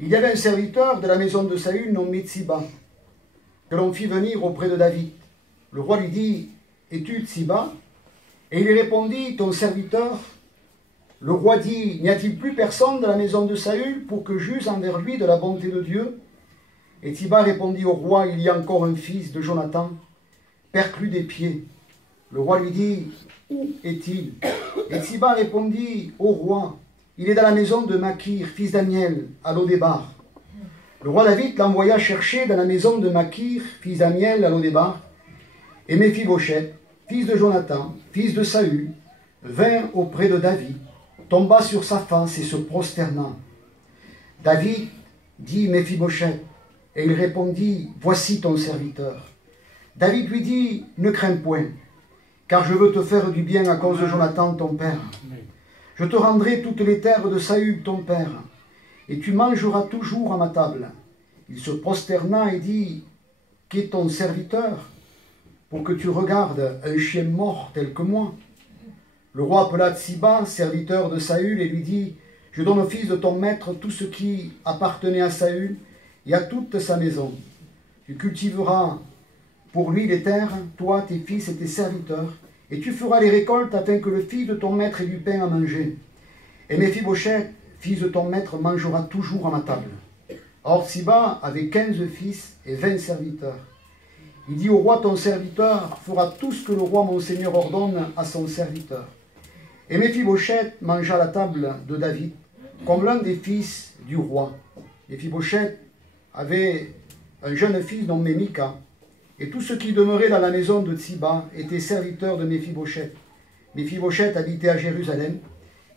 il y avait un serviteur de la maison de Saül nommé Tsiba, que l'on fit venir auprès de David. Le roi lui dit, « Es-tu Tsiba » Et il lui répondit, « Ton serviteur » Le roi dit, « N'y a-t-il plus personne de la maison de Saül pour que j'use envers lui de la bonté de Dieu » Et Tsiba répondit au roi, « Il y a encore un fils de Jonathan, perclus des pieds. » Le roi lui dit, « Où est-il » Et Tsiba répondit au roi, « Il est dans la maison de Makir, fils d'Amiel, à Lodébar. » Le roi David l'envoya chercher dans la maison de Makir, fils d'Amiel, à Lodébar. Et Méphibosheth, fils de Jonathan, fils de Saül, vint auprès de David, tomba sur sa face et se prosterna. David dit Méphibosheth, et il répondit, « Voici ton serviteur. » David lui dit, « Ne crains point, car je veux te faire du bien à cause de Jonathan ton père. Je te rendrai toutes les terres de Saül ton père, et tu mangeras toujours à ma table. » Il se prosterna et dit, « Qu'est ton serviteur, pour que tu regardes un chien mort tel que moi ?» Le roi appela Tsiba, serviteur de Saül, et lui dit, « Je donne au fils de ton maître tout ce qui appartenait à Saül et à toute sa maison. Tu cultiveras pour lui les terres, toi, tes fils et tes serviteurs, et tu feras les récoltes afin que le fils de ton maître ait du pain à manger. Et Méphibosheth, fils de ton maître, mangera toujours à ma table. » Or Tsiba avait 15 fils et 20 serviteurs. Il dit au roi, ton serviteur fera tout ce que le roi mon seigneur ordonne à son serviteur. Et Méphibosheth mangea à la table de David, comme l'un des fils du roi. Méphibosheth avait un jeune fils nommé Mika, et tout ce qui demeurait dans la maison de Tsiba était serviteur de Méphibosheth. Méphibosheth habitait à Jérusalem,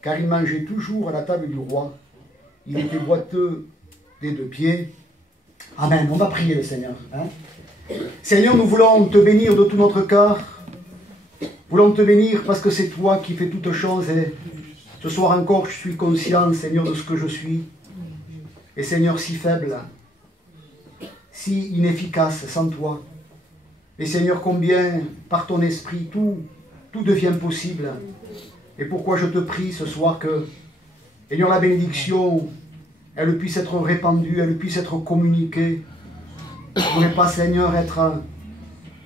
car il mangeait toujours à la table du roi. Il était boiteux des 2 pieds. Amen. On va prier le Seigneur. Seigneur, nous voulons te bénir de tout notre cœur. Nous voulons te bénir parce que c'est toi qui fais toutes choses. Et ce soir encore, je suis conscient, Seigneur, de ce que je suis. Et Seigneur, si faible, si inefficace sans toi. Et Seigneur, combien par ton esprit tout devient possible. Et pourquoi je te prie ce soir que, ayant la bénédiction, elle puisse être répandue, elle puisse être communiquée. Je ne voudrais pas, Seigneur, être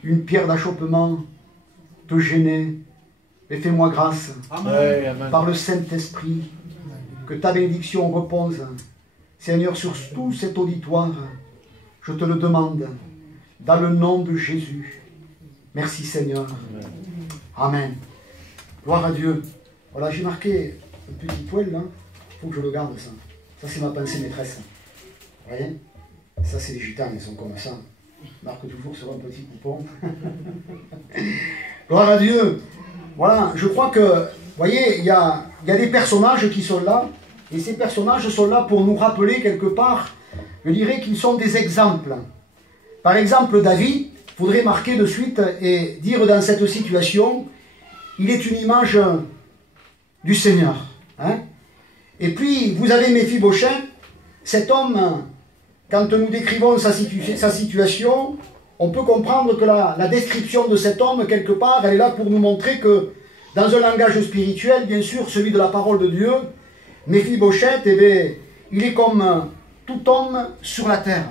une pierre d'achoppement, te gêner. Et fais-moi grâce, Amen. Par le Saint-Esprit, que ta bénédiction repose, Seigneur, sur tout cet auditoire. Je te le demande, dans le nom de Jésus. Merci, Seigneur. Amen. Gloire à Dieu. Voilà, j'ai marqué un petit poil là. Il faut que je le garde, ça. Ça, c'est ma pensée maîtresse. Vous voyez? Ça, c'est les gitans, ils sont comme ça. Marque toujours sur un petit coupon. Gloire à Dieu. Voilà, je crois que, vous voyez, il y a des personnages qui sont là. Et ces personnages sont là pour nous rappeler quelque part, je dirais qu'ils sont des exemples. Par exemple, David, il faudrait marquer de suite et dire dans cette situation, il est une image du Seigneur. Hein? Et puis, vous avez Méphibosheth, cet homme, quand nous décrivons sa situation, on peut comprendre que la description de cet homme, quelque part, elle est là pour nous montrer que, dans un langage spirituel, bien sûr, celui de la parole de Dieu, Méphibosheth, eh bien, il est comme tout homme sur la terre.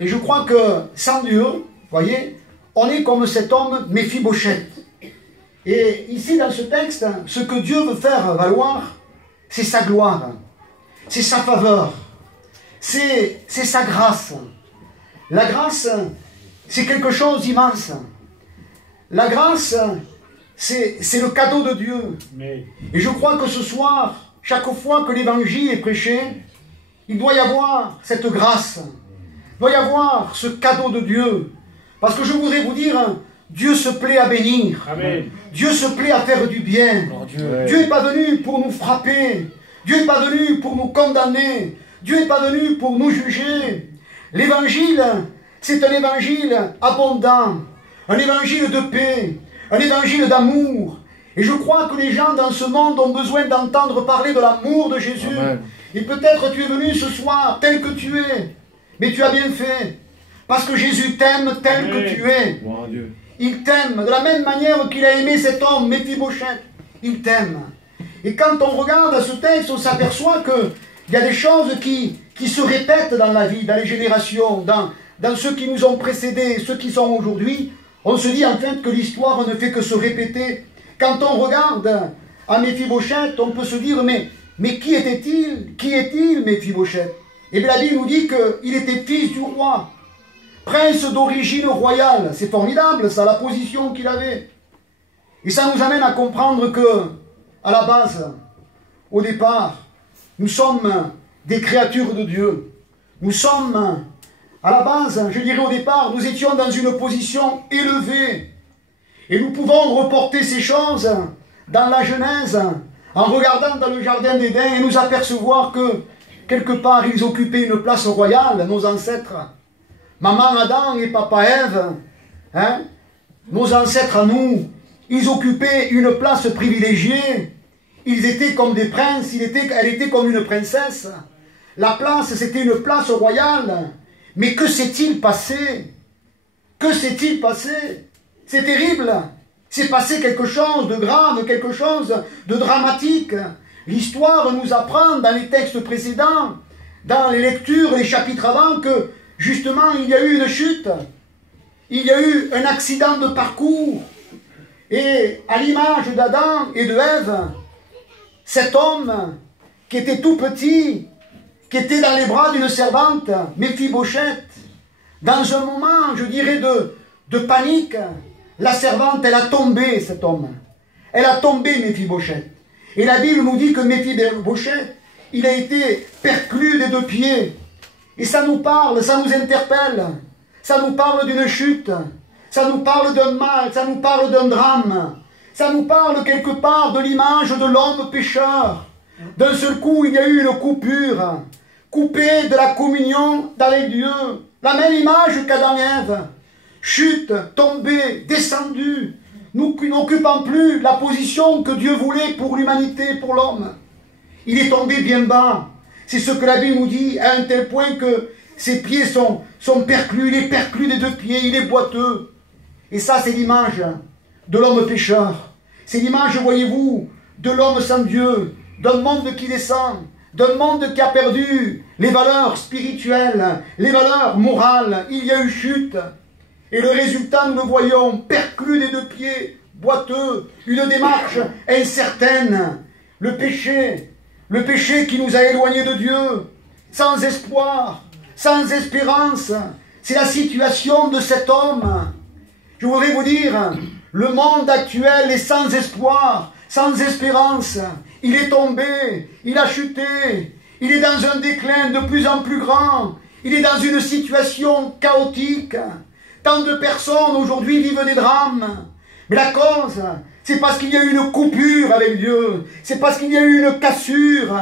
Et je crois que, sans Dieu, vous voyez, on est comme cet homme Méphibosheth. Et ici, dans ce texte, ce que Dieu veut faire valoir, c'est sa gloire, c'est sa faveur, c'est sa grâce. La grâce, c'est quelque chose d'immense. La grâce, c'est le cadeau de Dieu. Et je crois que ce soir, chaque fois que l'évangile est prêché, il doit y avoir cette grâce. Il doit y avoir ce cadeau de Dieu. Parce que je voudrais vous dire, Dieu se plaît à bénir. Amen. Dieu se plaît à faire du bien. Oh, Dieu n'est pas venu pour nous frapper. Dieu n'est pas venu pour nous condamner. Dieu n'est pas venu pour nous juger. L'évangile, c'est un évangile abondant. Un évangile de paix. Un évangile d'amour. Et je crois que les gens dans ce monde ont besoin d'entendre parler de l'amour de Jésus. Amen. Et peut-être tu es venu ce soir tel que tu es. Mais tu as bien fait. Parce que Jésus t'aime tel Amen. Que tu es. Gloire à Dieu. Il t'aime de la même manière qu'il a aimé cet homme, Méphibosheth. Il t'aime. Et quand on regarde ce texte, on s'aperçoit qu'il y a des choses qui qui se répètent dans la vie, dans les générations, dans ceux qui nous ont précédés, ceux qui sont aujourd'hui, on se dit en fait que l'histoire ne fait que se répéter. Quand on regarde à Méphibosheth, on peut se dire, mais qui était-il? Qui est-il, Méphibosheth? Et bien la Bible nous dit qu'il était fils du roi, prince d'origine royale. C'est formidable, ça, la position qu'il avait. Et ça nous amène à comprendre que, à la base, au départ, nous sommes des créatures de Dieu. Nous sommes, à la base, je dirais au départ, nous étions dans une position élevée. Et nous pouvons reporter ces choses dans la Genèse, en regardant dans le jardin d'Éden et nous apercevoir que, quelque part, ils occupaient une place royale, nos ancêtres. Maman Adam et papa Ève, hein, nos ancêtres à nous, ils occupaient une place privilégiée. Ils étaient comme des princes, elle était comme une princesse. La place, c'était une place royale. Mais que s'est-il passé? Que s'est-il passé? C'est terrible. C'est passé quelque chose de grave, quelque chose de dramatique. L'histoire nous apprend dans les textes précédents, dans les lectures, les chapitres avant, que justement il y a eu une chute. Il y a eu un accident de parcours. Et à l'image d'Adam et de Ève, cet homme qui était tout petit, qui était dans les bras d'une servante, Méphibosheth, dans un moment, je dirais, de panique, la servante, elle a tombé, cet homme. Elle a tombé, Méphibosheth. Et la Bible nous dit que Méphibosheth, il a été perclus des deux pieds. Et ça nous parle, ça nous interpelle. Ça nous parle d'une chute. Ça nous parle d'un mal, ça nous parle d'un drame. Ça nous parle quelque part de l'image de l'homme pécheur. D'un seul coup, il y a eu une coupure. Coupé de la communion avec Dieu. La même image qu'Adam et Ève. Chute, tombée, descendue, nous n'occupons plus la position que Dieu voulait pour l'humanité, pour l'homme. Il est tombé bien bas. C'est ce que la Bible nous dit, à un tel point que ses pieds sont perclus, il est perclus des deux pieds, il est boiteux. Et ça, c'est l'image de l'homme pécheur. C'est l'image, voyez-vous, de l'homme sans Dieu, d'un monde qui descend, d'un monde qui a perdu les valeurs spirituelles, les valeurs morales. Il y a eu chute. Et le résultat, nous le voyons, perclus des deux pieds, boiteux, une démarche incertaine. Le péché qui nous a éloignés de Dieu, sans espoir, sans espérance. C'est la situation de cet homme. Je voudrais vous dire, le monde actuel est sans espoir, sans espérance. Il est tombé, il a chuté, il est dans un déclin de plus en plus grand. Il est dans une situation chaotique. Tant de personnes aujourd'hui vivent des drames. Mais la cause, c'est parce qu'il y a eu une coupure avec Dieu. C'est parce qu'il y a eu une cassure.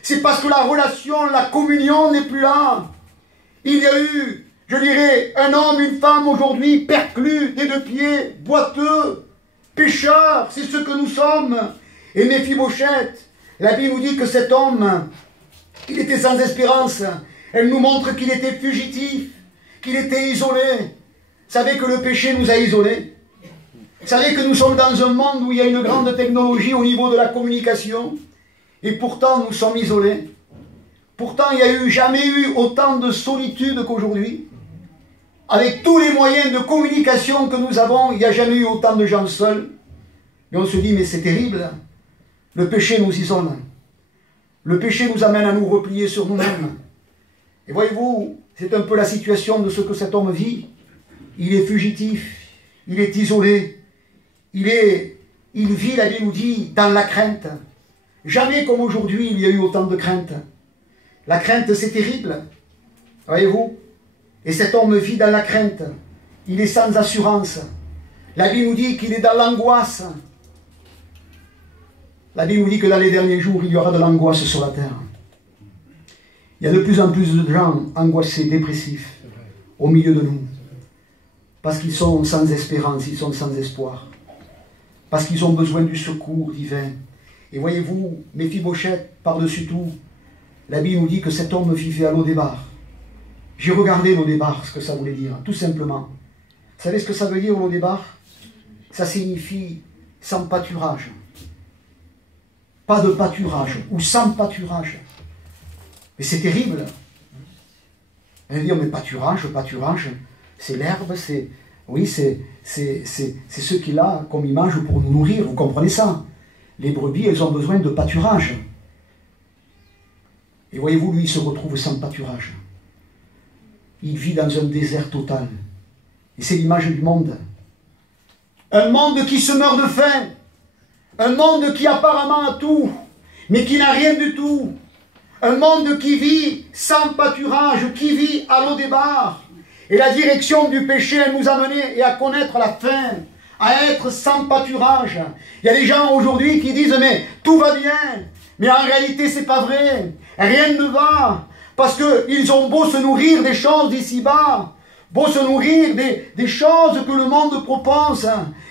C'est parce que la relation, la communion n'est plus là. Il y a eu, je dirais, un homme, une femme aujourd'hui perclus des deux pieds, boiteux, pécheurs. C'est ce que nous sommes. Et Méphibosheth, la Bible nous dit que cet homme, il était sans espérance. Elle nous montre qu'il était fugitif, qu'il était isolé. Vous savez que le péché nous a isolés. Vous savez que nous sommes dans un monde où il y a une grande technologie au niveau de la communication. Et pourtant, nous sommes isolés. Pourtant, il n'y a jamais eu autant de solitude qu'aujourd'hui. Avec tous les moyens de communication que nous avons, il n'y a jamais eu autant de gens seuls. Et on se dit, mais c'est terrible. Le péché nous isole. Le péché nous amène à nous replier sur nous-mêmes. Et voyez-vous, c'est un peu la situation de ce que cet homme vit. Il est fugitif, il est isolé, il vit, la Bible nous dit, dans la crainte. Jamais comme aujourd'hui il y a eu autant de crainte. La crainte, c'est terrible, voyez-vous. Et cet homme vit dans la crainte, il est sans assurance. La Bible nous dit qu'il est dans l'angoisse. La Bible nous dit que dans les derniers jours, il y aura de l'angoisse sur la terre. Il y a de plus en plus de gens angoissés, dépressifs, au milieu de nous. Parce qu'ils sont sans espérance, ils sont sans espoir. Parce qu'ils ont besoin du secours divin. Et voyez-vous, Méphibosheth, par-dessus tout, la Bible nous dit que cet homme vivait à Lo-Débar. J'ai regardé Lo-Débar, ce que ça voulait dire, tout simplement. Vous savez ce que ça veut dire, Lo-Débar? Ça signifie sans pâturage. Pas de pâturage, ou sans pâturage. Mais c'est terrible. Elle dit, oh, mais pâturage, c'est l'herbe, c'est... Oui, c'est ce qu'il a comme image pour nous nourrir, vous comprenez ça? Les brebis, elles ont besoin de pâturage. Et voyez-vous, lui, il se retrouve sans pâturage. Il vit dans un désert total. Et c'est l'image du monde. Un monde qui se meurt de faim. Un monde qui apparemment a tout, mais qui n'a rien du tout. Un monde qui vit sans pâturage, qui vit à l'eau des barres. Et la direction du péché, elle nous a menés et à connaître la faim, à être sans pâturage. Il y a des gens aujourd'hui qui disent, mais tout va bien. Mais en réalité, c'est pas vrai. Rien ne va. Parce qu'ils ont beau se nourrir des choses d'ici-bas, beau se nourrir des choses que le monde propose,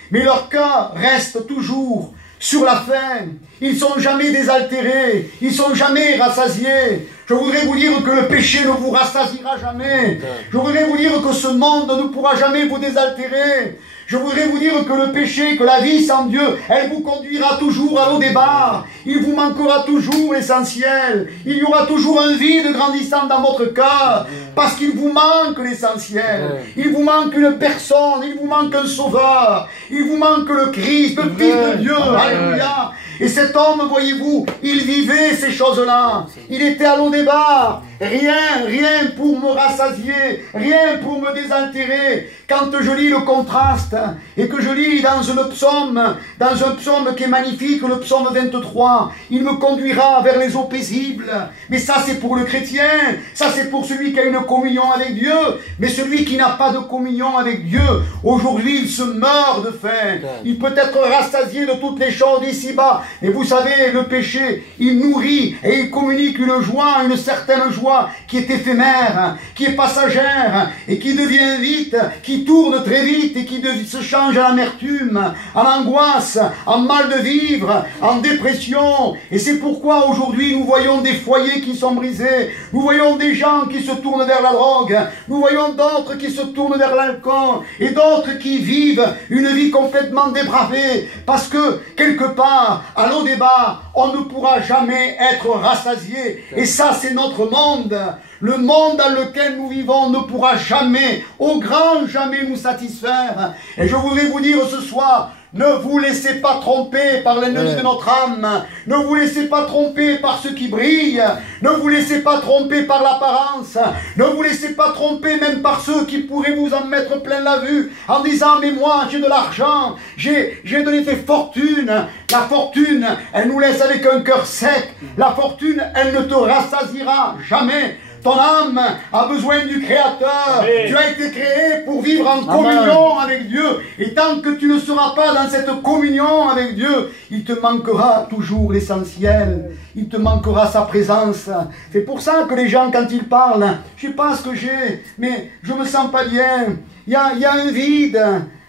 mais leur cœur reste toujours sur la faim. Ils ne sont jamais désaltérés, ils ne sont jamais rassasiés. Je voudrais vous dire que le péché ne vous rassasiera jamais. Je voudrais vous dire que ce monde ne pourra jamais vous désaltérer. Je voudrais vous dire que le péché, que la vie sans Dieu, elle vous conduira toujours à l'eau des barres. Il vous manquera toujours l'essentiel. Il y aura toujours un vide grandissant dans votre cœur. Parce qu'il vous manque l'essentiel. Il vous manque une personne. Il vous manque un sauveur. Il vous manque le Christ, le Fils de Dieu. Alléluia. Et cet homme, voyez-vous, il vivait ces choses-là. Il était à l'eau des barres. Rien pour me rassasier, rien pour me désaltérer. Quand je lis le contraste et que je lis dans un psaume qui est magnifique, le psaume 23, il me conduira vers les eaux paisibles. Mais ça, c'est pour le chrétien, ça, c'est pour celui qui a une communion avec Dieu. Mais celui qui n'a pas de communion avec Dieu, aujourd'hui, il se meurt de faim. Il peut être rassasié de toutes les choses d'ici-bas. Et vous savez, le péché, il nourrit et il communique une joie, une certaine joie qui est éphémère, qui est passagère et qui devient vite, qui tourne très vite et qui se change en amertume, en angoisse, en mal de vivre, en dépression. Et c'est pourquoi aujourd'hui nous voyons des foyers qui sont brisés, nous voyons des gens qui se tournent vers la drogue, nous voyons d'autres qui se tournent vers l'alcool et d'autres qui vivent une vie complètement dépravée parce que quelque part à l'eau des barres on ne pourra jamais être rassasié. Et ça, c'est notre monde. Le monde dans lequel nous vivons ne pourra jamais, au grand jamais, nous satisfaire. Et je voudrais vous dire ce soir, ne vous laissez pas tromper par l'ennemi de notre âme. Ne vous laissez pas tromper par ce qui brille. Ne vous laissez pas tromper par l'apparence. Ne vous laissez pas tromper même par ceux qui pourraient vous en mettre plein la vue en disant, mais moi j'ai de l'argent, j'ai donné des fortunes. La fortune, elle nous laisse avec un cœur sec. La fortune, elle ne te rassasiera jamais. Ton âme a besoin du Créateur. Amen. Tu as été créé pour vivre en communion avec Dieu. Et tant que tu ne seras pas dans cette communion avec Dieu, il te manquera toujours l'essentiel. Il te manquera sa présence. C'est pour ça que les gens, quand ils parlent, je ne sais pas ce que j'ai, mais je ne me sens pas bien. Il y a un vide.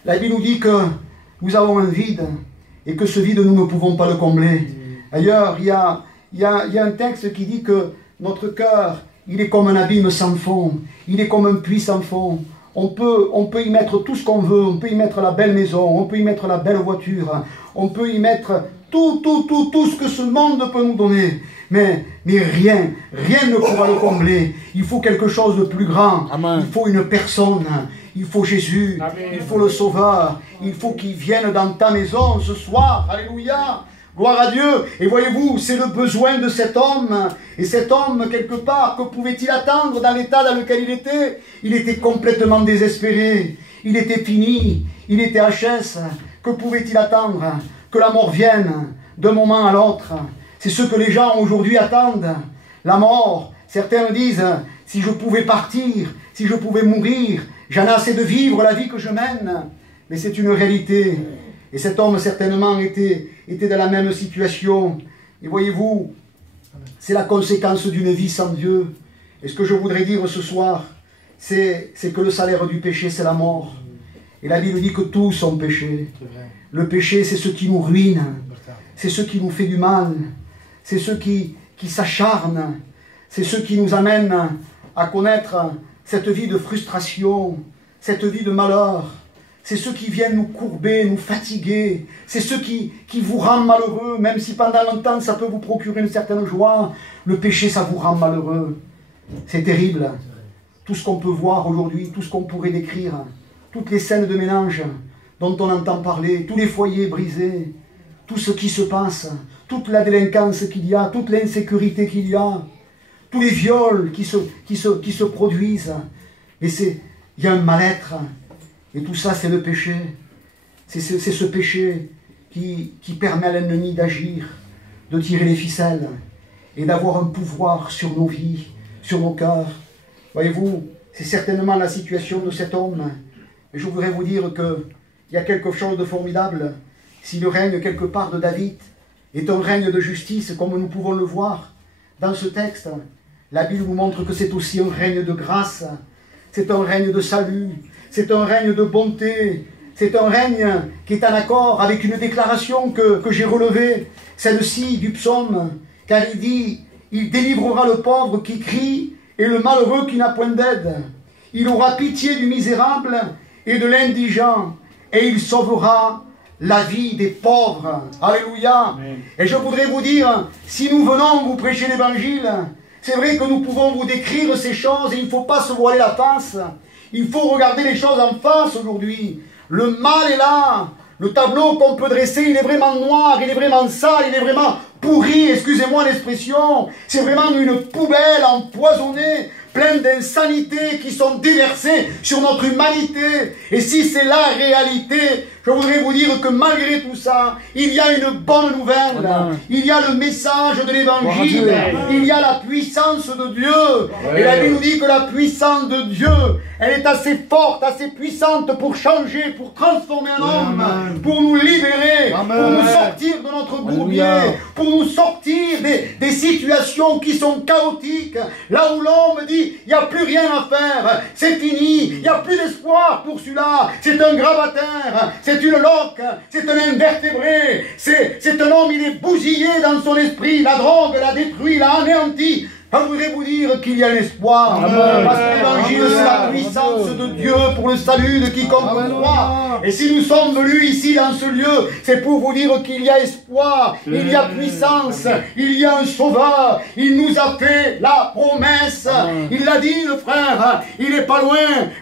La Bible nous dit que nous avons un vide et que ce vide, nous ne pouvons pas le combler. D'ailleurs, il y a un texte qui dit que notre cœur, il est comme un abîme sans fond, il est comme un puits sans fond. On peut y mettre tout ce qu'on veut, on peut y mettre la belle maison, on peut y mettre la belle voiture, on peut y mettre tout ce que ce monde peut nous donner. Mais rien ne pourra le combler. Il faut quelque chose de plus grand. Amen. Il faut une personne. Il faut Jésus. Amen. Il faut le Sauveur. Il faut qu'il vienne dans ta maison ce soir. Alléluia. Gloire à Dieu. Et voyez-vous, c'est le besoin de cet homme. Et cet homme, quelque part, que pouvait-il attendre dans l'état dans lequel il était? Il était complètement désespéré. Il était fini. Il était HS. Que pouvait-il attendre? Que la mort vienne d'un moment à l'autre. C'est ce que les gens aujourd'hui attendent. La mort. Certains me disent, si je pouvais partir, si je pouvais mourir, j'en ai assez de vivre la vie que je mène. Mais c'est une réalité. Et cet homme, certainement, était dans la même situation. Et voyez-vous, c'est la conséquence d'une vie sans Dieu. Et ce que je voudrais dire ce soir, c'est que le salaire du péché, c'est la mort. Et la Bible dit que tous sont péchés. Le péché, c'est ce qui nous ruine. C'est ce qui nous fait du mal. C'est ce qui s'acharne. C'est ce qui nous amène à connaître cette vie de frustration, cette vie de malheur. C'est ceux qui viennent nous courber, nous fatiguer. C'est ceux qui vous rendent malheureux, même si pendant longtemps ça peut vous procurer une certaine joie. Le péché, ça vous rend malheureux. C'est terrible. tout ce qu'on peut voir aujourd'hui, tout ce qu'on pourrait décrire, toutes les scènes de ménage dont on entend parler, tous les foyers brisés, tout ce qui se passe, toute la délinquance qu'il y a, toute l'insécurité qu'il y a, tous les viols qui se produisent. Et il y a un mal-être. Et tout ça, c'est le péché. C'est ce péché qui permet à l'ennemi d'agir, de tirer les ficelles et d'avoir un pouvoir sur nos vies, sur nos cœurs. Voyez-vous, c'est certainement la situation de cet homme. Et je voudrais vous dire qu'il y a quelque chose de formidable. Si le règne quelque part de David est un règne de justice, comme nous pouvons le voir dans ce texte, la Bible nous montre que c'est aussi un règne de grâce, c'est un règne de salut, c'est un règne de bonté, c'est un règne qui est en accord avec une déclaration que j'ai relevée, celle-ci du psaume, car il dit « Il délivrera le pauvre qui crie et le malheureux qui n'a point d'aide. Il aura pitié du misérable et de l'indigent, et il sauvera la vie des pauvres. » Alléluia. Amen. Et je voudrais vous dire, si nous venons vous prêcher l'évangile, c'est vrai que nous pouvons vous décrire ces choses et il ne faut pas se voiler la face. Il faut regarder les choses en face aujourd'hui. Le mal est là. Le tableau qu'on peut dresser, il est vraiment noir, il est vraiment sale, il est vraiment pourri, excusez-moi l'expression. C'est vraiment une poubelle empoisonnée, pleine d'insanités qui sont déversées sur notre humanité. Et si c'est la réalité, je voudrais vous dire que malgré tout ça, il y a une bonne nouvelle. Il y a le message de l'évangile. Il y a la puissance de Dieu. Et la Bible nous dit que la puissance de Dieu, elle est assez forte, assez puissante pour changer, pour transformer un homme, pour nous libérer, pour nous sortir de notre bourbier, pour nous sortir des situations qui sont chaotiques. Là où l'homme dit, il n'y a plus rien à faire, c'est fini, il n'y a plus d'espoir pour celui-là. C'est un grabataire, c'est une loque, c'est un invertébré, c'est un homme, il est bousillé dans son esprit, la drogue l'a détruit, l'a anéanti. Je voudrais vous dire qu'il y a l'espoir. Parce que l'évangile, c'est la puissance de Dieu pour le salut de quiconque croit. Et si nous sommes venus ici dans ce lieu, c'est pour vous dire qu'il y a espoir, il y a puissance, il y a un sauveur. Il nous a fait la promesse. Il l'a dit, le frère, il n'est pas loin,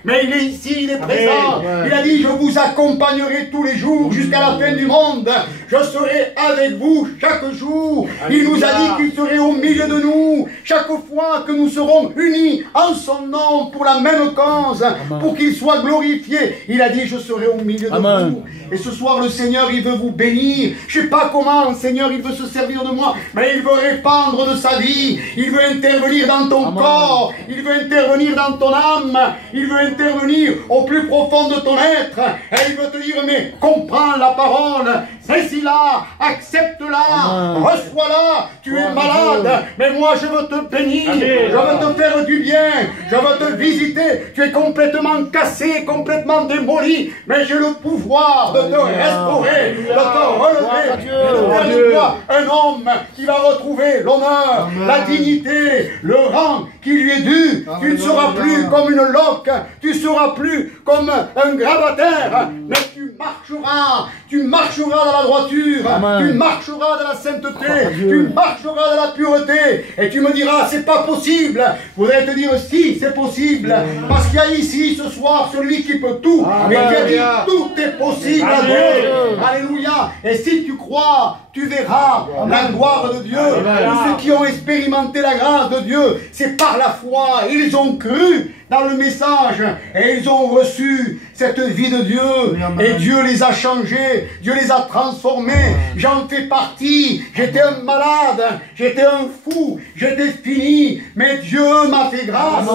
mais il est ici, il est présent. Il a dit, je vous accompagnerai tous les jours jusqu'à la fin du monde. Je serai avec vous chaque jour. Il nous a dit qu'il serait au milieu de nous. Chaque fois que nous serons unis en son nom pour la même cause, pour qu'il soit glorifié, il a dit je serai au milieu de vous. Et ce soir le Seigneur il veut vous bénir. Je ne sais pas comment le Seigneur il veut se servir de moi, mais il veut répandre de sa vie. Il veut intervenir dans ton corps, il veut intervenir dans ton âme, il veut intervenir au plus profond de ton être. Et il veut te dire mais comprends la parole, saisis-la, accepte-la, reçois-la. Tu es malade, mais moi je veux te bénir, je veux te faire du bien, je veux te visiter. Tu es complètement cassé, complètement démoli, mais j'ai le pouvoir de te restaurer, de te relever, et de faire de toi un homme qui va retrouver l'honneur, la dignité, le rang qui lui est dû. Tu ne seras plus comme une loque, tu ne seras plus comme un grabataire, mais tu marcheras dans la droiture, tu marcheras dans la sainteté, tu marcheras dans la pureté, et tu me diras c'est pas possible. Je voudrais te dire si c'est possible, parce qu'il y a ici ce soir celui qui peut tout, et qui a dit tout est possible à Dieu. Alléluia. Et si tu crois, tu verras la gloire de Dieu. Tous ceux qui ont expérimenté la grâce de Dieu, c'est par la foi. Ils ont cru dans le message et ils ont reçu cette vie de Dieu. Et Dieu les a changés, Dieu les a transformés. J'en fais partie. J'étais un malade, j'étais un fou, j'étais fini, mais Dieu m'a fait grâce.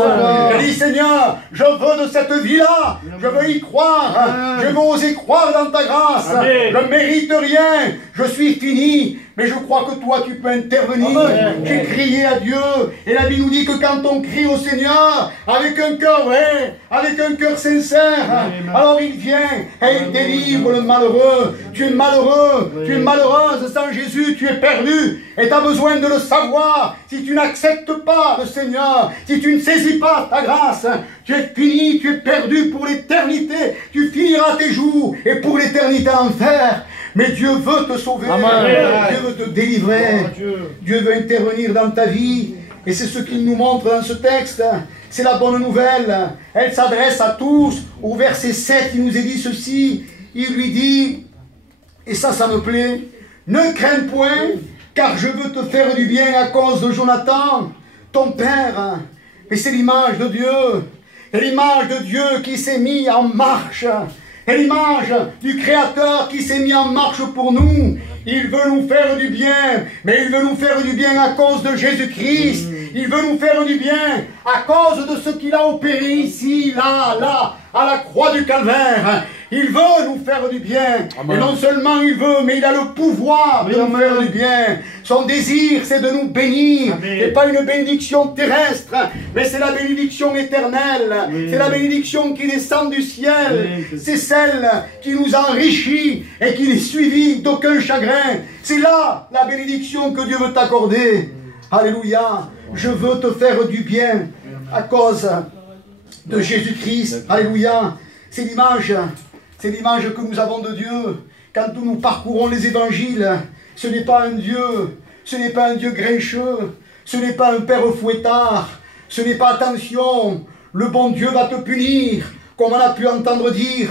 J'ai dit Seigneur, je veux de cette vie-là, je veux y croire, je veux oser croire dans ta grâce. Je ne mérite rien, je suis fini, mais je crois que toi tu peux intervenir. J'ai crié à Dieu, et la Bible nous dit que quand on crie au Seigneur avec un cœur vrai, avec un cœur sincère, alors il vient et il délivre le malheureux. Tu es malheureux, tu es malheureuse sans Jésus, tu es perdu, et tu as besoin de le savoir. Si tu n'acceptes pas le Seigneur, si tu ne saisis pas ta grâce, tu es fini, tu es perdu pour l'éternité. Tu finiras tes jours et pour l'éternité en enfer. Mais Dieu veut te sauver, Dieu veut te délivrer, Dieu veut intervenir dans ta vie. Et c'est ce qu'il nous montre dans ce texte. C'est la bonne nouvelle. Elle s'adresse à tous. Au verset 7, il nous est dit ceci. Il lui dit, et ça me plaît, ne crains point, car je veux te faire du bien à cause de Jonathan, ton père. Et c'est l'image de Dieu. C'est l'image de Dieu qui s'est mis en marche. C'est l'image du Créateur qui s'est mis en marche pour nous. Il veut nous faire du bien, mais il veut nous faire du bien à cause de Jésus-Christ. Il veut nous faire du bien à cause de ce qu'il a opéré ici, là, à la croix du Calvaire. Il veut nous faire du bien. Amen. Et non seulement il veut, mais il a le pouvoir de nous faire du bien. Son désir, c'est de nous bénir. Amen. Et pas une bénédiction terrestre, mais c'est la bénédiction éternelle. C'est la bénédiction qui descend du ciel. C'est celle qui nous enrichit et qui n'est suivie d'aucun chagrin. C'est là la bénédiction que Dieu veut t'accorder. Alléluia. Je veux te faire du bien à cause de Jésus-Christ. Alléluia. C'est l'image que nous avons de Dieu. Quand nous parcourons les évangiles, ce n'est pas un Dieu grincheux, ce n'est pas un père fouettard, ce n'est pas attention, le bon Dieu va te punir, comme on a pu entendre dire,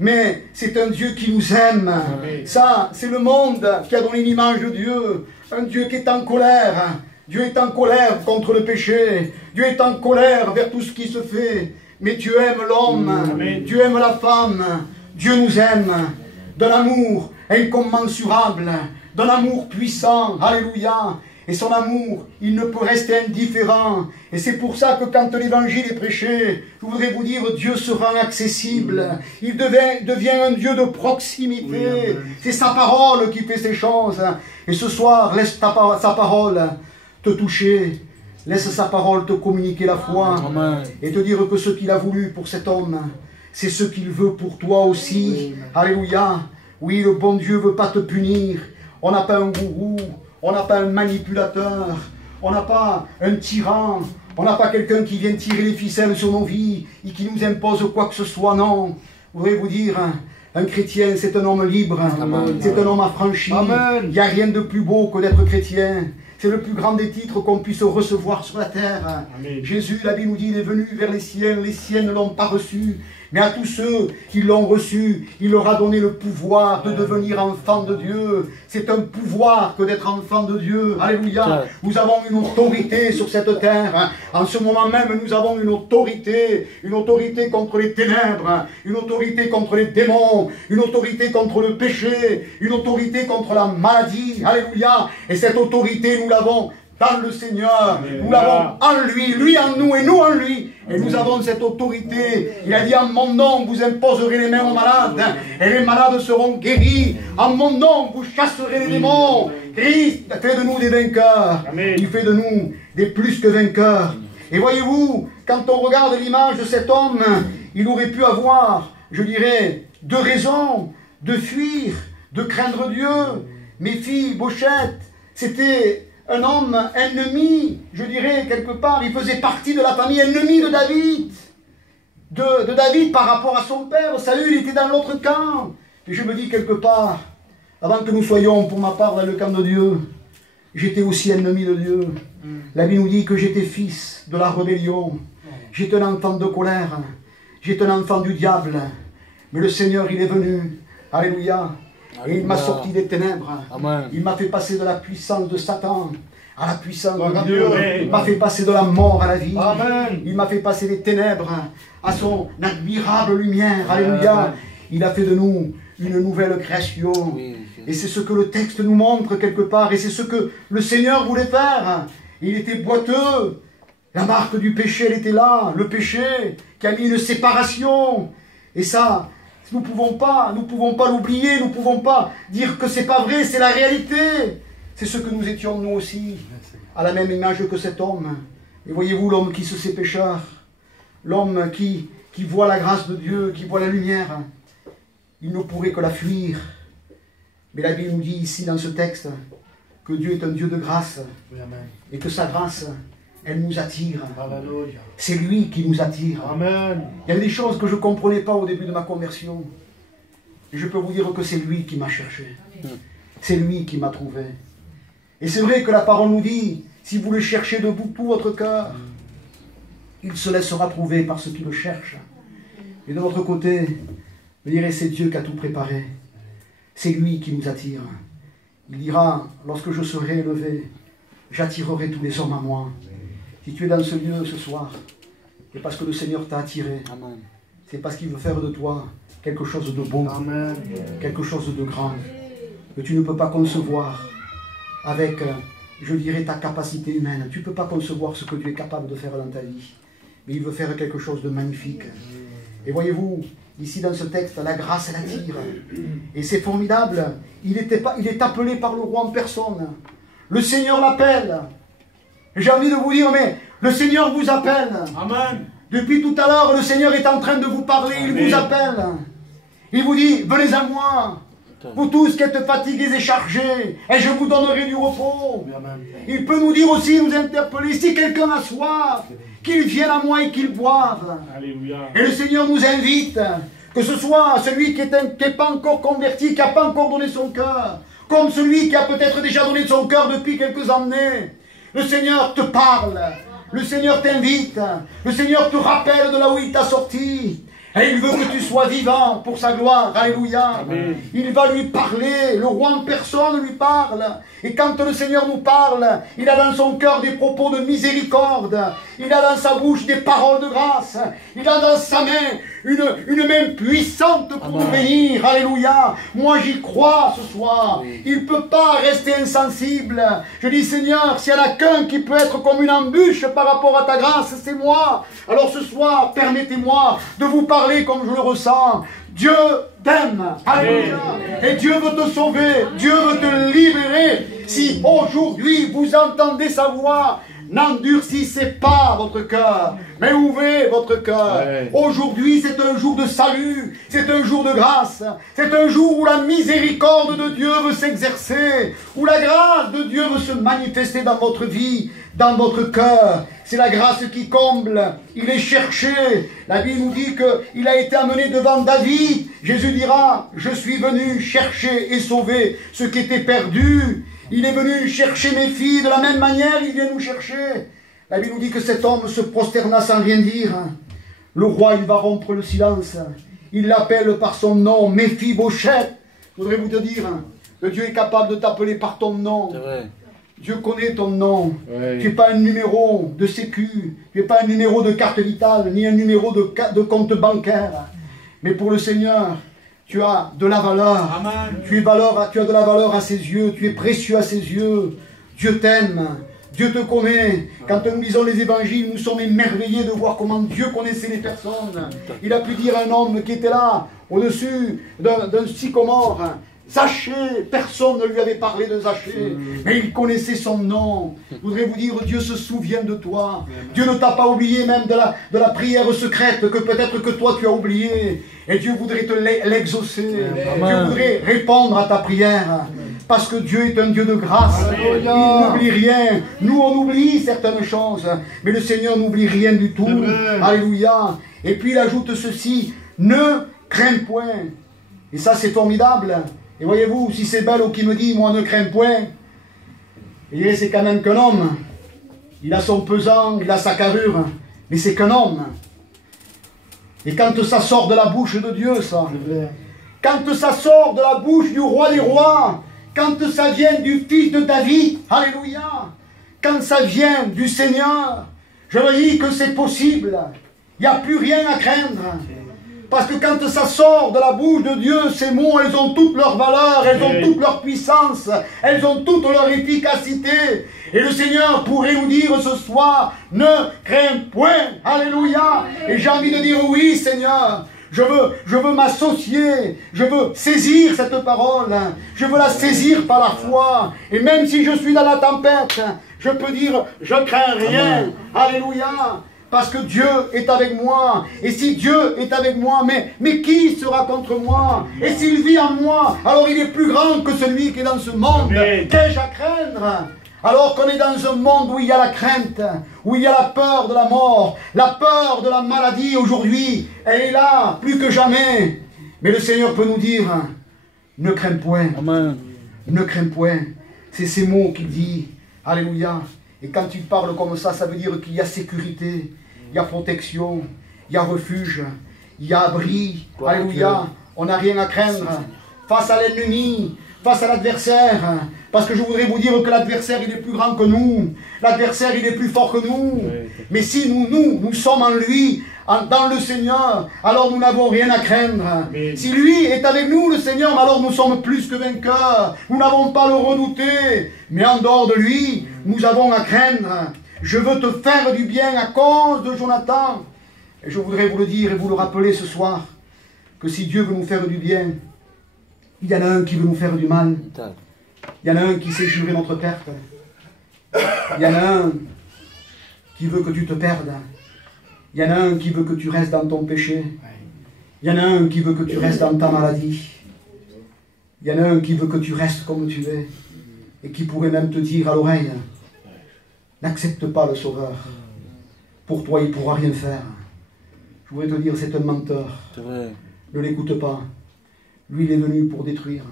mais c'est un Dieu qui nous aime. Amen. Ça, c'est le monde qui a donné l'image de Dieu, un Dieu qui est en colère. Dieu est en colère contre le péché. Dieu est en colère vers tout ce qui se fait. Mais Dieu aime l'homme. Dieu aime la femme. Dieu nous aime d'un amour incommensurable, d'un amour puissant. Alléluia. Et son amour, il ne peut rester indifférent. Et c'est pour ça que quand l'évangile est prêché, je voudrais vous dire, Dieu se rend accessible. Il devient un Dieu de proximité. C'est sa parole qui fait ces choses. Et ce soir, laisse sa parole te toucher. Laisse sa parole te communiquer la foi. Amen. Et te dire que ce qu'il a voulu pour cet homme, c'est ce qu'il veut pour toi aussi. Oui. Alléluia. Oui, le bon Dieu ne veut pas te punir. On n'a pas un gourou. On n'a pas un manipulateur, on n'a pas un tyran, on n'a pas quelqu'un qui vient tirer les ficelles sur nos vies et qui nous impose quoi que ce soit, non. Je voudrais vous dire, un chrétien c'est un homme libre, c'est un homme affranchi. Il n'y a rien de plus beau que d'être chrétien. C'est le plus grand des titres qu'on puisse recevoir sur la terre. Amen. Jésus, la Bible nous dit, il est venu vers les siens ne l'ont pas reçu. Mais à tous ceux qui l'ont reçu, il leur a donné le pouvoir de devenir enfants de Dieu. C'est un pouvoir que d'être enfant de Dieu. Alléluia. Nous avons une autorité sur cette terre. En ce moment même, nous avons une autorité contre les ténèbres, une autorité contre les démons, une autorité contre le péché, une autorité contre la maladie. Alléluia. Et cette autorité, nous l'avons dans le Seigneur, nous l'avons en lui, lui en nous et nous en lui. Et nous avons cette autorité. Il a dit, en mon nom, vous imposerez les mains aux malades, et les malades seront guéris. En mon nom, vous chasserez les démons. Christ fait de nous des vainqueurs. Amen. Il fait de nous des plus que vainqueurs. Et voyez-vous, quand on regarde l'image de cet homme, il aurait pu avoir, je dirais, deux raisons de fuir, de craindre Dieu. Méphibosheth, c'était un homme ennemi, je dirais quelque part, il faisait partie de la famille ennemie de David. De David par rapport à son père. Saül, il était dans l'autre camp. Et je me dis quelque part, avant que nous soyons pour ma part dans le camp de Dieu, j'étais aussi ennemi de Dieu. La Bible nous dit que j'étais fils de la rébellion. J'étais un enfant de colère. J'étais un enfant du diable. Mais le Seigneur, il est venu. Alléluia. Et il m'a sorti des ténèbres. Amen. Il m'a fait passer de la puissance de Satan à la puissance de Dieu. Il m'a fait passer de la mort à la vie. Amen. Il m'a fait passer des ténèbres à son admirable lumière. Alléluia. Il a fait de nous une nouvelle création. Oui. Et c'est ce que le texte nous montre quelque part. Et c'est ce que le Seigneur voulait faire. Il était boiteux. La marque du péché, elle était là. Le péché qui a mis une séparation. Et ça, nous ne pouvons pas l'oublier, nous ne pouvons pas dire que c'est pas vrai, c'est la réalité. C'est ce que nous étions nous aussi, à la même image que cet homme. Et voyez-vous l'homme qui se sait pécheur, l'homme qui voit la grâce de Dieu, qui voit la lumière, il ne pourrait que la fuir. Mais la Bible nous dit ici dans ce texte que Dieu est un Dieu de grâce et que sa grâce, elle nous attire. C'est lui qui nous attire. Amen. Il y a des choses que je ne comprenais pas au début de ma conversion. Et je peux vous dire que c'est lui qui m'a cherché. C'est lui qui m'a trouvé. Et c'est vrai que la parole nous dit, si vous le cherchez de tout votre cœur, il se laissera trouver par ceux qui le cherchent. Et de votre côté, vous direz, c'est Dieu qui a tout préparé. C'est lui qui nous attire. Il dira, lorsque je serai élevé, j'attirerai tous les hommes à moi. Si tu es dans ce lieu ce soir, c'est parce que le Seigneur t'a attiré. C'est parce qu'il veut faire de toi quelque chose de beau, quelque chose de grand, que tu ne peux pas concevoir avec, je dirais, ta capacité humaine. Tu ne peux pas concevoir ce que Dieu est capable de faire dans ta vie. Mais il veut faire quelque chose de magnifique. Et voyez-vous, ici dans ce texte, la grâce, elle attire. Et c'est formidable. Il est appelé par le roi en personne. Le Seigneur l'appelle. J'ai envie de vous dire, mais le Seigneur vous appelle. Amen. Depuis tout à l'heure, le Seigneur est en train de vous parler. Il vous appelle. Il vous dit, venez à moi. Vous tous qui êtes fatigués et chargés, et je vous donnerai du repos. Il peut nous dire aussi, nous interpeller, si quelqu'un a soif, qu'il vienne à moi et qu'il boive. Alléluia. Et le Seigneur nous invite, que ce soit celui qui n'est pas encore converti, qui n'a pas encore donné son cœur, comme celui qui a peut-être déjà donné son cœur depuis quelques années. Le Seigneur te parle, le Seigneur t'invite, le Seigneur te rappelle de là où il t'a sorti. Et il veut que tu sois vivant pour sa gloire. Alléluia. Amen. Il va lui parler. Le roi en personne lui parle. Et quand le Seigneur nous parle, il a dans son cœur des propos de miséricorde. Il a dans sa bouche des paroles de grâce. Il a dans sa main une main puissante pour nous bénir. Alléluia. Moi j'y crois ce soir. Il ne peut pas rester insensible. Je dis Seigneur, s'il y en a qu'un qui peut être comme une embûche par rapport à ta grâce, c'est moi. Alors ce soir, permettez-moi de vous parler comme je le ressens. Dieu t'aime. Alléluia. Et Dieu veut te sauver. Dieu veut te libérer. Si aujourd'hui vous entendez sa voix, n'endurcissez pas votre cœur, mais ouvrez votre cœur. Aujourd'hui, c'est un jour de salut, c'est un jour de grâce, c'est un jour où la miséricorde de Dieu veut s'exercer, où la grâce de Dieu veut se manifester dans votre vie, dans votre cœur. C'est la grâce qui comble, il est cherché. La Bible nous dit qu'il a été amené devant David. Jésus dira, je suis venu chercher et sauver ce qui était perdu. Il est venu chercher mes filles, de la même manière, il vient nous chercher. La Bible nous dit que cet homme se prosterna sans rien dire. Le roi, il va rompre le silence. Il l'appelle par son nom, Méphibosheth. Je voudrais vous te dire que Dieu est capable de t'appeler par ton nom. C'est vrai. Dieu connaît ton nom. Tu n'es pas un numéro de sécu, tu n'es pas un numéro de carte vitale, ni un numéro de compte bancaire. Mais pour le Seigneur, tu as de la valeur. Amen. Tu as de la valeur à ses yeux. Tu es précieux à ses yeux. Dieu t'aime. Dieu te connaît. Quand nous lisons les évangiles, nous sommes émerveillés de voir comment Dieu connaissait les personnes. Il a pu dire à un homme qui était là, au-dessus d'un sycomore, Zachée, personne ne lui avait parlé de Zachée, mais il connaissait son nom. Je voudrais vous dire, Dieu se souvient de toi. Dieu ne t'a pas oublié même de la prière secrète que peut-être que toi tu as oublié. Et Dieu voudrait te l'exaucer. Dieu voudrait répondre à ta prière. Parce que Dieu est un Dieu de grâce. Il n'oublie rien. Nous, on oublie certaines choses. Mais le Seigneur n'oublie rien du tout. Alléluia. Et puis il ajoute ceci, ne crains point. Et ça, c'est formidable. Et voyez-vous, si c'est Bello qui me dit, moi ne crains point, et c'est quand même qu'un homme. Il a son pesant, il a sa carrure, mais c'est qu'un homme. Et quand ça sort de la bouche de Dieu, ça, quand ça sort de la bouche du roi des rois, quand ça vient du fils de David, alléluia, quand ça vient du Seigneur, je me dis que c'est possible. Il n'y a plus rien à craindre. Parce que quand ça sort de la bouche de Dieu, ces mots, elles ont toute leur valeur, elles ont toute leur puissance, elles ont toute leur efficacité. Et le Seigneur pourrait nous dire ce soir, ne crains point, alléluia. Et j'ai envie de dire oui Seigneur, je veux m'associer, je veux saisir cette parole, je veux la saisir par la foi. Et même si je suis dans la tempête, je peux dire, je crains rien, alléluia. Parce que Dieu est avec moi. Et si Dieu est avec moi, mais qui sera contre moi? Et s'il vit en moi, alors il est plus grand que celui qui est dans ce monde. Qu'ai-je à craindre? Alors qu'on est dans un monde où il y a la crainte, où il y a la peur de la mort, la peur de la maladie aujourd'hui, elle est là, plus que jamais. Mais le Seigneur peut nous dire, ne crains point. Amen. Ne crains point. C'est ces mots qu'il dit. Alléluia. Et quand il parle comme ça veut dire qu'il y a sécurité, il y a protection, il y a refuge, il y a abri. Alléluia. On n'a rien à craindre face à l'ennemi, face à l'adversaire. Parce que je voudrais vous dire que l'adversaire, il est plus grand que nous. L'adversaire, il est plus fort que nous. Mais si nous sommes en lui, dans le Seigneur, alors nous n'avons rien à craindre. Si lui est avec nous, le Seigneur, alors nous sommes plus que vainqueurs. Nous n'avons pas à le redouter. Mais en dehors de lui, nous avons à craindre. Je veux te faire du bien à cause de Jonathan. Et je voudrais vous le dire et vous le rappeler ce soir, que si Dieu veut nous faire du bien, il y en a un qui veut nous faire du mal. Il y en a un qui sait jurer notre perte. Il y en a un qui veut que tu te perdes. Il y en a un qui veut que tu restes dans ton péché. Il y en a un qui veut que tu restes dans ta maladie. Il y en a un qui veut que tu restes comme tu es. Et qui pourrait même te dire à l'oreille, n'accepte pas le Sauveur. Pour toi, il ne pourra rien faire. Je voudrais te dire, c'est un menteur. Ne l'écoute pas. Lui, il est venu pour détruire.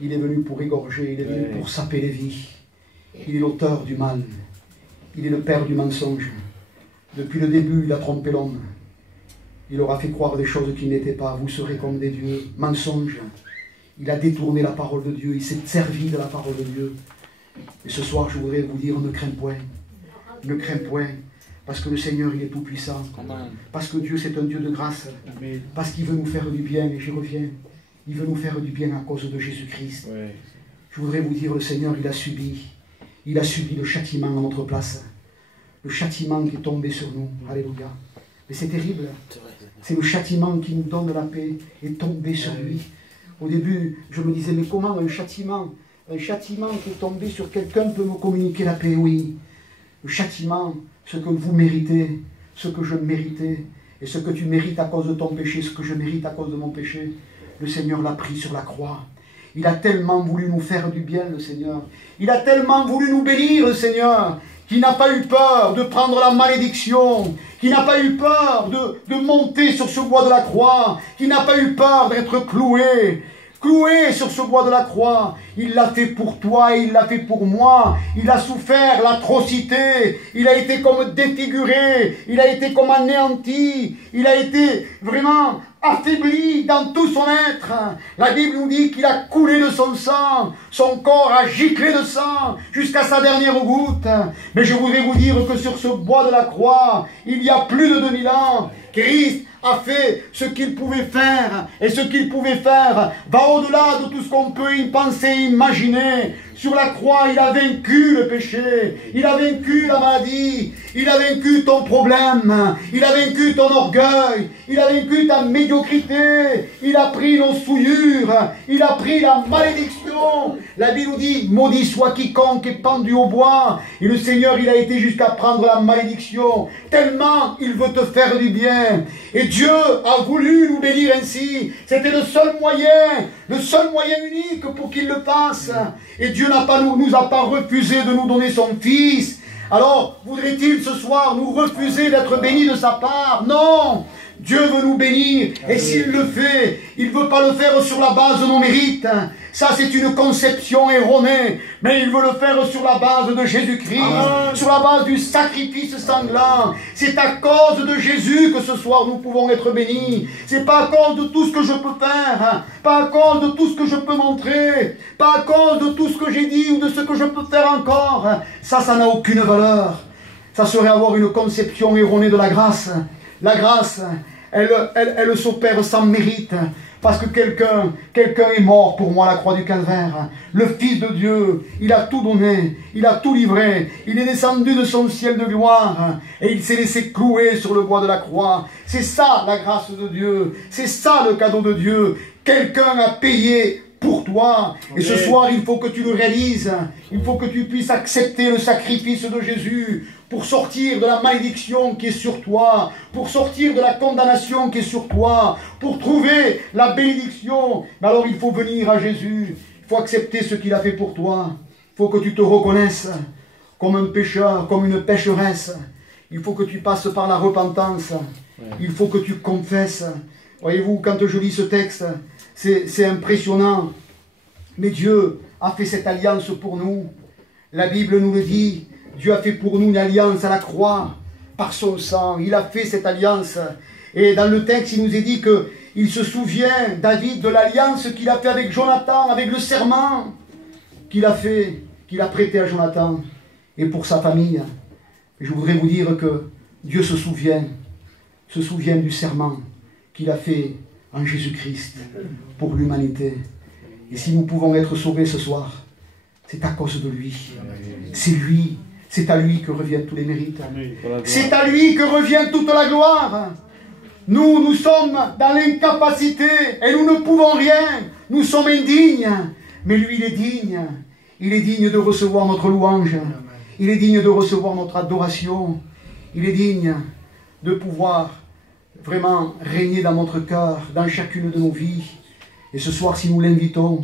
Il est venu pour égorger. Il est venu pour saper les vies. Il est l'auteur du mal. Il est le père du mensonge. Depuis le début, il a trompé l'homme. Il aura fait croire des choses qui n'étaient pas. Vous serez comme des dieux. Mensonge. Il a détourné la parole de Dieu. Il s'est servi de la parole de Dieu. Et ce soir, je voudrais vous dire, ne crains point. Ne crains point. Parce que le Seigneur, il est tout puissant. Parce que Dieu, c'est un Dieu de grâce. Parce qu'il veut nous faire du bien. Et j'y reviens. Il veut nous faire du bien à cause de Jésus-Christ. Je voudrais vous dire, le Seigneur, il a subi le châtiment à notre place. Le châtiment qui est tombé sur nous. Alléluia. Mais c'est terrible. C'est le châtiment qui nous donne la paix est tombé sur lui. Au début, je me disais, mais comment un châtiment qui est tombé sur quelqu'un peut me communiquer la paix? Oui. Le châtiment, ce que vous méritez, ce que je méritais, et ce que tu mérites à cause de ton péché, ce que je mérite à cause de mon péché, le Seigneur l'a pris sur la croix. Il a tellement voulu nous faire du bien, le Seigneur. Il a tellement voulu nous bénir, le Seigneur, qu'il n'a pas eu peur de prendre la malédiction, qu'il n'a pas eu peur de monter sur ce bois de la croix, qu'il n'a pas eu peur d'être cloué sur ce bois de la croix. Il l'a fait pour toi et il l'a fait pour moi. Il a souffert l'atrocité. Il a été comme défiguré. Il a été comme anéanti. Il a été vraiment affaibli dans tout son être. La Bible nous dit qu'il a coulé de son sang. Son corps a giclé de sang jusqu'à sa dernière goutte. Mais je voudrais vous dire que sur ce bois de la croix, il y a plus de 2000 ans, Christ a fait ce qu'il pouvait faire. Et ce qu'il pouvait faire va au-delà de tout ce qu'on peut y penser, imaginer. Sur la croix, il a vaincu le péché. Il a vaincu la maladie. Il a vaincu ton problème. Il a vaincu ton orgueil. Il a vaincu ta médiocrité. Il a pris nos souillures. Il a pris la malédiction. La Bible nous dit, maudit soit quiconque est pendu au bois. Et le Seigneur, il a été jusqu'à prendre la malédiction. Tellement il veut te faire du bien. Et Dieu a voulu nous bénir ainsi. C'était le seul moyen unique pour qu'il le fasse. Et Dieu nous a pas refusé de nous donner son Fils. Alors, voudrait-il ce soir nous refuser d'être bénis de sa part? Non! Dieu veut nous bénir, et s'il le fait, il ne veut pas le faire sur la base de nos mérites. Ça, c'est une conception erronée, mais il veut le faire sur la base de Jésus-Christ, sur la base du sacrifice sanglant. C'est à cause de Jésus que ce soir nous pouvons être bénis. C'est pas à cause de tout ce que je peux faire, pas à cause de tout ce que je peux montrer, pas à cause de tout ce que j'ai dit ou de ce que je peux faire encore. Ça n'a aucune valeur. Ça serait avoir une conception erronée de la grâce. La grâce, elle s'opère sans mérite. Parce que quelqu'un est mort pour moi à la croix du Calvaire. Le Fils de Dieu, il a tout donné, il a tout livré. Il est descendu de son ciel de gloire et il s'est laissé clouer sur le bois de la croix. C'est ça la grâce de Dieu. C'est ça le cadeau de Dieu. Quelqu'un a payé pour toi. Et ce soir, il faut que tu le réalises. Il faut que tu puisses accepter le sacrifice de Jésus pour sortir de la malédiction qui est sur toi, pour sortir de la condamnation qui est sur toi, pour trouver la bénédiction. Mais alors il faut venir à Jésus. Il faut accepter ce qu'il a fait pour toi. Il faut que tu te reconnaisses comme un pécheur, comme une pécheresse. Il faut que tu passes par la repentance. Il faut que tu confesses. Voyez-vous, quand je lis ce texte, c'est impressionnant. Mais Dieu a fait cette alliance pour nous. La Bible nous le dit Dieu a fait pour nous une alliance à la croix, par son sang. Il a fait cette alliance. Et dans le texte, il nous est dit qu'il se souvient, David, de l'alliance qu'il a fait avec Jonathan, avec le serment qu'il a fait, qu'il a prêté à Jonathan et pour sa famille. Et je voudrais vous dire que Dieu se souvient du serment qu'il a fait en Jésus-Christ pour l'humanité. Et si nous pouvons être sauvés ce soir, c'est à cause de lui. C'est lui, c'est à lui que reviennent tous les mérites. C'est à lui que revient toute la gloire. Nous sommes dans l'incapacité et nous ne pouvons rien. Nous sommes indignes. Mais lui, il est digne. Il est digne de recevoir notre louange. Il est digne de recevoir notre adoration. Il est digne de pouvoir vraiment régner dans notre cœur, dans chacune de nos vies. Et ce soir, si nous l'invitons,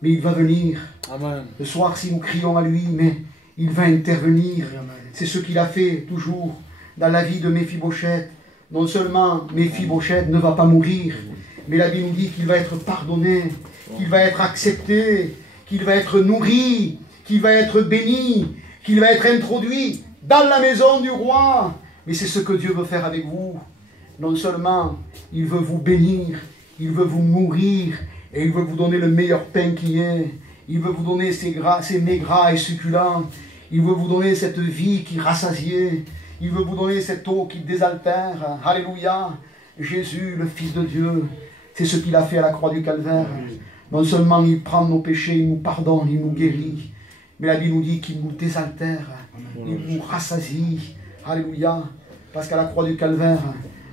mais il va venir. Amen. Ce soir, si nous crions à lui, mais il va intervenir. C'est ce qu'il a fait toujours dans la vie de Méphibosheth. Non seulement Méphibosheth ne va pas mourir, mais la Bible nous dit qu'il va être pardonné, qu'il va être accepté, qu'il va être nourri, qu'il va être béni, qu'il va être introduit dans la maison du roi. Mais c'est ce que Dieu veut faire avec vous. Non seulement il veut vous bénir, il veut vous nourrir, et il veut vous donner le meilleur pain qui est. Il veut vous donner ses mets gras et succulents. Il veut vous donner cette vie qui rassasie. Il veut vous donner cette eau qui désaltère. Alléluia. Jésus, le Fils de Dieu, c'est ce qu'il a fait à la croix du Calvaire. Non seulement il prend nos péchés, il nous pardonne, il nous guérit, mais la Bible nous dit qu'il nous désaltère, il nous rassasie. Alléluia. Parce qu'à la croix du Calvaire,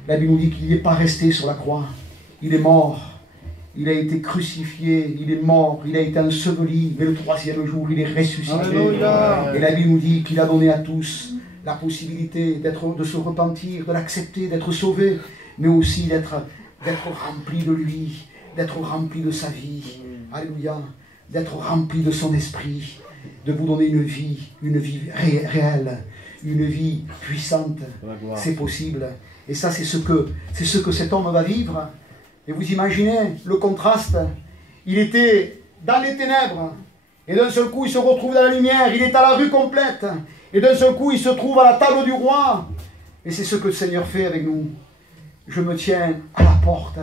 la Bible nous dit qu'il n'est pas resté sur la croix. Il est mort. Il a été crucifié, il est mort, il a été enseveli, mais le troisième jour, il est ressuscité. Alléluia. Et la Bible nous dit qu'il a donné à tous la possibilité de se repentir, de l'accepter, d'être sauvé, mais aussi d'être rempli de lui, d'être rempli de sa vie. Alléluia. D'être rempli de son esprit, de vous donner une vie réelle, une vie puissante. C'est possible. Et ça, c'est ce que cet homme va vivre. Et vous imaginez le contraste. Il était dans les ténèbres. Et d'un seul coup, il se retrouve dans la lumière. Il est à la rue complète. Et d'un seul coup, il se trouve à la table du roi. Et c'est ce que le Seigneur fait avec nous. Je me tiens à la porte.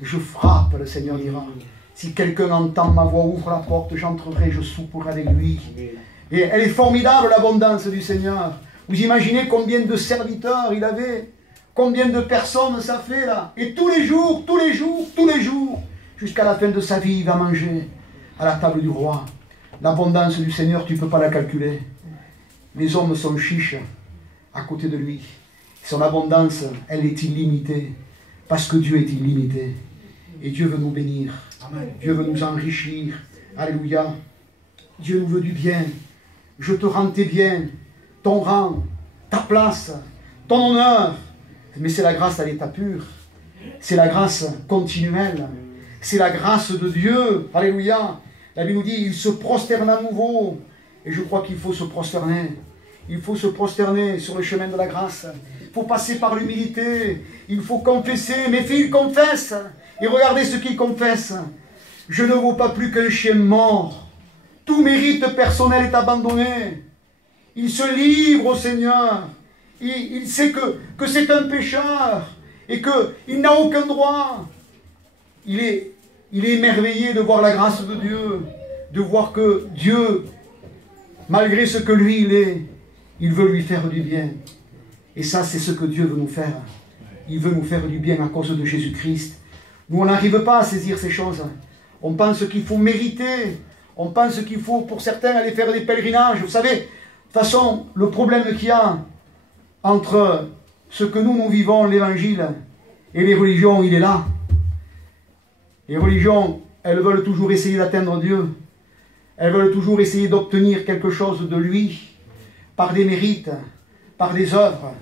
Je frappe, le Seigneur dira. Si quelqu'un entend ma voix, ouvre la porte, j'entrerai, je souperai avec lui. Et elle est formidable, l'abondance du Seigneur. Vous imaginez combien de serviteurs il avait? Combien de personnes ça fait là? Et tous les jours, jusqu'à la fin de sa vie, il va manger à la table du roi. L'abondance du Seigneur, tu ne peux pas la calculer. Les hommes sont chiches à côté de lui. Son abondance, elle est illimitée. Parce que Dieu est illimité. Et Dieu veut nous bénir. Amen. Dieu veut nous enrichir. Alléluia. Dieu nous veut du bien. Je te rends tes biens, ton rang, ta place, ton honneur. Mais c'est la grâce à l'état pur. C'est la grâce continuelle. C'est la grâce de Dieu. Alléluia. La Bible nous dit, il se prosterne à nouveau. Et je crois qu'il faut se prosterner. Il faut se prosterner sur le chemin de la grâce. Il faut passer par l'humilité. Il faut confesser. Mes filles confessent. Et regardez ce qu'ils confessent. Je ne vaux pas plus qu'un chien mort. Tout mérite personnel est abandonné. Il se livre au Seigneur. Il sait que c'est un pécheur et qu'il n'a aucun droit. Il est émerveillé de voir la grâce de Dieu, de voir que Dieu, malgré ce que lui il est, il veut lui faire du bien. Et ça, c'est ce que Dieu veut nous faire. Il veut nous faire du bien à cause de Jésus-Christ. Nous, on n'arrive pas à saisir ces choses. On pense qu'il faut mériter. On pense qu'il faut, pour certains, aller faire des pèlerinages. Vous savez, de toute façon, le problème qu'il y a entre ce que nous vivons, l'évangile, et les religions, il est là. Les religions, elles veulent toujours essayer d'atteindre Dieu. Elles veulent toujours essayer d'obtenir quelque chose de lui, par des mérites, par des œuvres,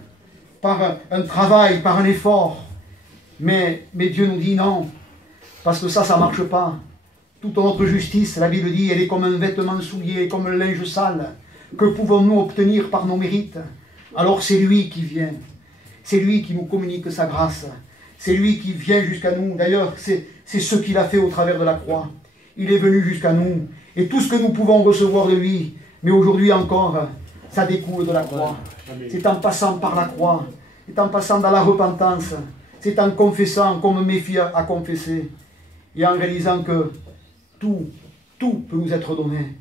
par un travail, par un effort. Mais Dieu nous dit non, parce que ça ne marche pas. Toute notre justice, la Bible dit, elle est comme un vêtement souillé, comme un linge sale. Que pouvons-nous obtenir par nos mérites? Alors c'est lui qui vient. C'est lui qui nous communique sa grâce. C'est lui qui vient jusqu'à nous. D'ailleurs, c'est ce qu'il a fait au travers de la croix. Il est venu jusqu'à nous. Et tout ce que nous pouvons recevoir de lui, mais aujourd'hui encore, ça découle de la croix. C'est en passant par la croix, c'est en passant dans la repentance, c'est en confessant comme Méphie a confessé, et en réalisant que tout peut nous être donné.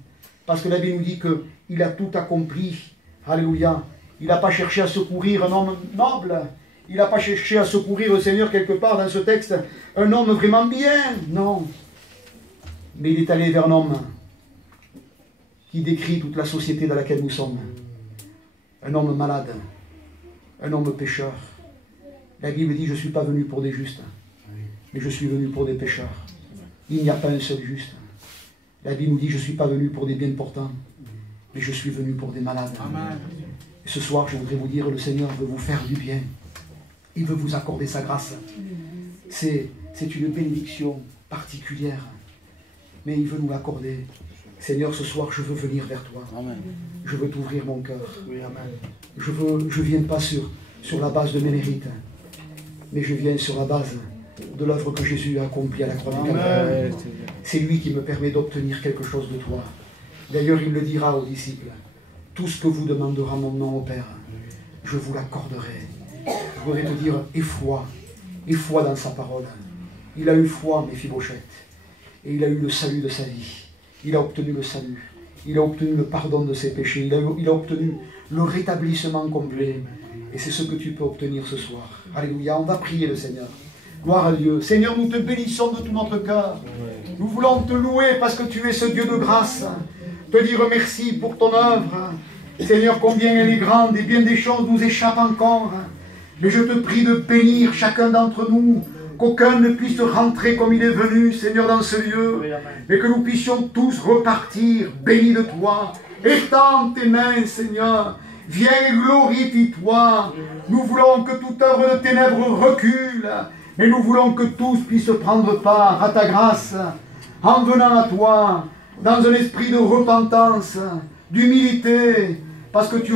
Parce que la Bible nous dit qu'il a tout accompli. Alléluia. Il n'a pas cherché à secourir un homme noble. Il n'a pas cherché à secourir le Seigneur quelque part dans ce texte. Un homme vraiment bien. Non. Mais il est allé vers un homme qui décrit toute la société dans laquelle nous sommes. Un homme malade. Un homme pécheur. La Bible dit, je ne suis pas venu pour des justes, mais je suis venu pour des pécheurs. Il n'y a pas un seul juste. La Bible nous dit, je ne suis pas venu pour des bien portants, mais je suis venu pour des malades. Amen. Et ce soir, je voudrais vous dire, le Seigneur veut vous faire du bien. Il veut vous accorder sa grâce. C'est une bénédiction particulière, mais il veut nous l'accorder. Seigneur, ce soir, je veux venir vers toi. Amen. Je veux t'ouvrir mon cœur. Oui, amen. Je ne viens pas sur la base de mes mérites, mais je viens sur la base de l'œuvre que Jésus a accomplie à la croix du Calvaire. C'est lui qui me permet d'obtenir quelque chose de toi. D'ailleurs, il le dira aux disciples. Tout ce que vous demanderez en mon nom au Père, je vous l'accorderai. Je voudrais te dire, aie foi dans sa parole. Il a eu foi, Méphibosheth, et il a eu le salut de sa vie. Il a obtenu le salut. Il a obtenu le pardon de ses péchés. Il a obtenu le rétablissement complet. Et c'est ce que tu peux obtenir ce soir. Alléluia, on va prier le Seigneur. Gloire à Dieu. Seigneur, nous te bénissons de tout notre cœur. Nous voulons te louer parce que tu es ce Dieu de grâce. Te dire merci pour ton œuvre. Seigneur, combien elle est grande et bien des choses nous échappent encore. Mais je te prie de bénir chacun d'entre nous, qu'aucun ne puisse rentrer comme il est venu, Seigneur, dans ce lieu, mais que nous puissions tous repartir bénis de toi. Étends tes mains, Seigneur. Viens et glorifie-toi. Nous voulons que toute œuvre de ténèbres recule, mais nous voulons que tous puissent prendre part à ta grâce, en venant à toi, dans un esprit de repentance, d'humilité, parce que tu